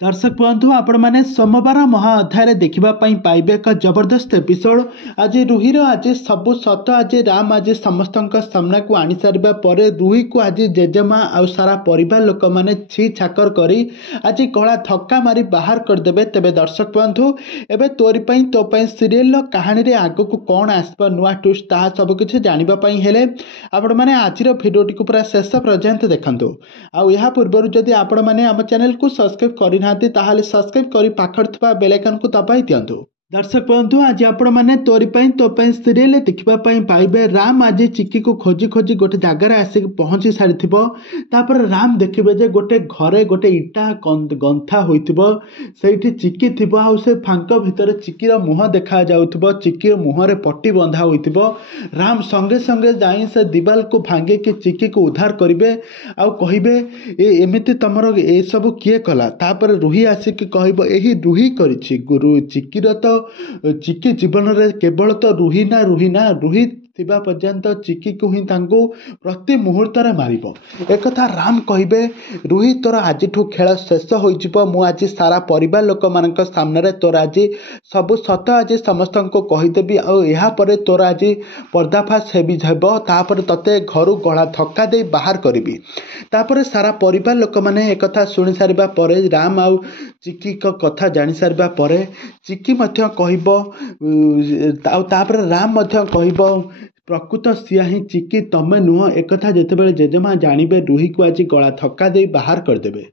दर्शक बंधु आपण मैंने सोमवार महाअध्याय देखा पाइबे एक जबरदस्त एपिसोड। आज रुहीर आज सबू सत आज राम आज समस्त सामना को आनी सारा पर रुही को आज जेजेमा आउ सारा परिवार लोक मैंने छी छाकर करी आज गला धक्का मारी बाहर करदे। तेबे दर्शक बंधु एबे तोरी तो सीरियल कहानी आग को कौन आसब नुआ ट्विस्ट ताहा सबकि जानापी हेले आपण मैंने आज भिडियोटी को पूरा शेष पर्यंत देखु। आउ या पूर्व जदि आपण मैंने आम चैनल को सब्सक्राइब करना ताहले सब्सक्राइब करी पाखर थिबा बेल आइकन को दबाई दियंतु। दर्शक बंधु आज आपण मैंने तोरी तो सीरियल देखा पाइबे राम आज चिकी को खोजी खोजी गोटे जगार आसिक पहुंची सारी तापर राम देखिबे जे गोटे घरे गोटे इटा गंथा होइतिबो सेठी चिकी थिबो आ से फांक भितर चिकीर मुह देखा जाउतिबो चिकीर मुहरे पट्टी बंधा होइतिबो। राम संगे संगे जाई से दीवाल को भांगे कि चिकी को उद्धार करिवे आ कहिबे एमिति तमरो ए सब किए कला। तापर रुही आसिक कहइबो एही रुही करिछि गुरु चिकीर तो चिकी जीवन रे केवल तो रुही ना रुही थिबा पर्यंत चिकी को ही तांको प्रति मुहूर्त रे मारिबो। एक कथा राम कहिबे रुही तोर आज खेल शेष होइजिबो मु आज सारा परिवार लोक मानक सामने रे तोर आज सब सत आज समस्त को कहिदेबी आ या परे तोर आज पर्दाफाश हेबी जबो तापर तते घर गला धक्का दे बाहर करिबी। तापर सारा परिवार लोक माने एक कथा सुनि सारिबा परे राम आ चिकी को कथा जानि सारिबा परे चिकी मध्य कहइबो तापर राम मध्य कहइबो प्रकृत सिया ही चिकी तमे नुह। एक कथा जेतेबेले जेजेमा जानिबे रुही को आज गला धक्का दे बाहर करदेबे।